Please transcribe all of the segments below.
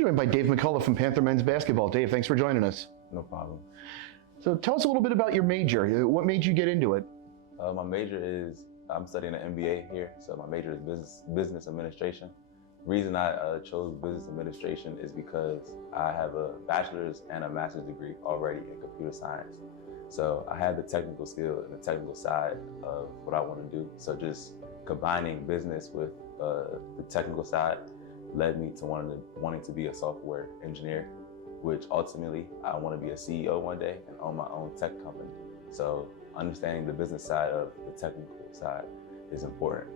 We're joined by Dave McCullough from Panther men's basketball. Dave, thanks for joining us. No problem. So tell us a little bit about your major. What made you get into it? My major is, I'm studying an MBA here, so my major is business administration. The reason I chose business administration is because I have a bachelor's and a master's degree already in computer science. So I have the technical skill and the technical side of what I want to do. So just combining business with the technical side led me to wanting to be a software engineer, which ultimately I want to be a CEO one day and own my own tech company. So understanding the business side of the technical side is important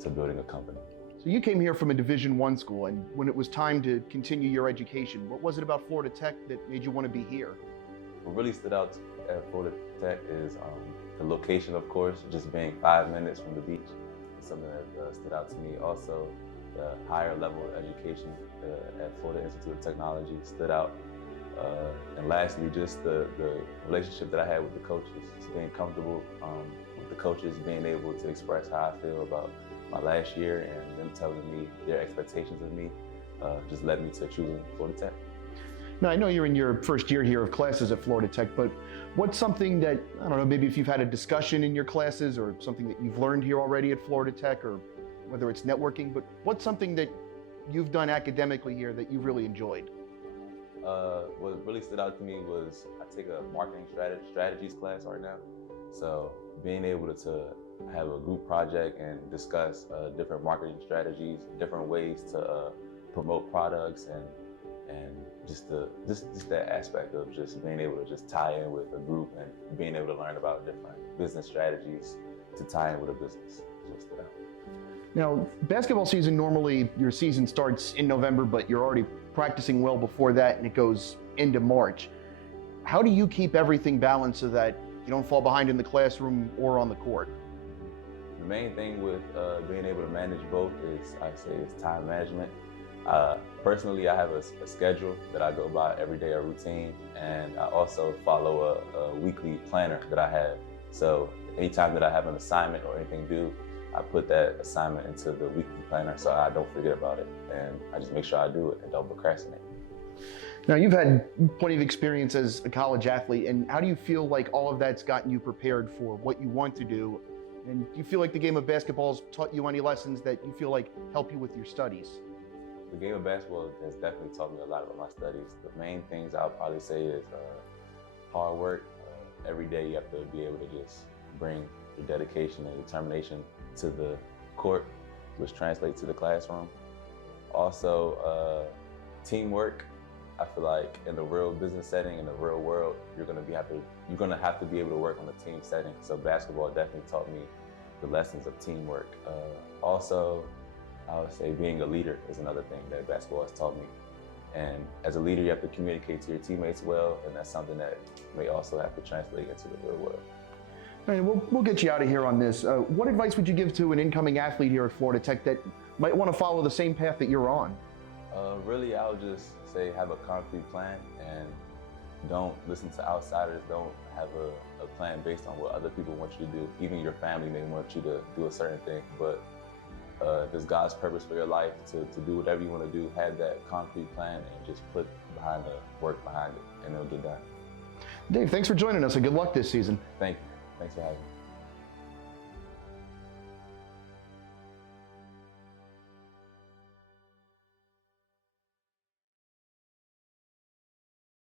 to building a company. So you came here from a Division I school, and when it was time to continue your education, what was it about Florida Tech that made you want to be here? What really stood out at Florida Tech is the location, of course, just being 5 minutes from the beach. It's something that stood out to me. Also, the higher level of education at Florida Institute of Technology stood out. And lastly, just the relationship that I had with the coaches, just being comfortable with the coaches, being able to express how I feel about my last year and them telling me their expectations of me just led me to choosing Florida Tech. Now, I know you're in your first year here of classes at Florida Tech, but what's something that, I don't know, maybe if you've had a discussion in your classes or something that you've learned here already at Florida Tech, or whether it's networking, but what's something that you've done academically here that you've really enjoyed? What really stood out to me was I take a marketing strategies class right now. So being able to have a group project and discuss different marketing strategies, different ways to promote products, and just that aspect of just being able to just tie in with a group and being able to learn about different business strategies to tie in with a business is what stood out. Now, basketball season, normally your season starts in November, but you're already practicing well before that and it goes into March. How do you keep everything balanced so that you don't fall behind in the classroom or on the court? The main thing with being able to manage both is, I say, is time management. Personally, I have a schedule that I go by every day, a routine, and I also follow a weekly planner that I have. So anytime that I have an assignment or anything due, I put that assignment into the weekly planner so I don't forget about it, and I just make sure I do it and don't procrastinate. Now, you've had plenty of experience as a college athlete, and how do you feel like all of that's gotten you prepared for what you want to do? And do you feel like the game of basketball has taught you any lessons that you feel like help you with your studies? The game of basketball has definitely taught me a lot about my studies. The main things I'll probably say is hard work. Every day you have to be able to just bring your dedication and determination to the court, which translates to the classroom. Also, teamwork. I feel like in the real business setting, in the real world, you're gonna have to be able to work on a team setting. So basketball definitely taught me the lessons of teamwork. Also, I would say being a leader is another thing that basketball has taught me. And as a leader, you have to communicate to your teammates well, and that's something that may also have to translate into the real world. All right, we'll get you out of here on this. What advice would you give to an incoming athlete here at Florida Tech that might want to follow the same path that you're on? Really, I would just say have a concrete plan and don't listen to outsiders. Don't have a plan based on what other people want you to do. Even your family may want you to do a certain thing, but if it's God's purpose for your life to do whatever you want to do, have that concrete plan and just put behind the work behind it, and it'll get done. Dave, thanks for joining us and good luck this season. Thank you. Thanks for having me.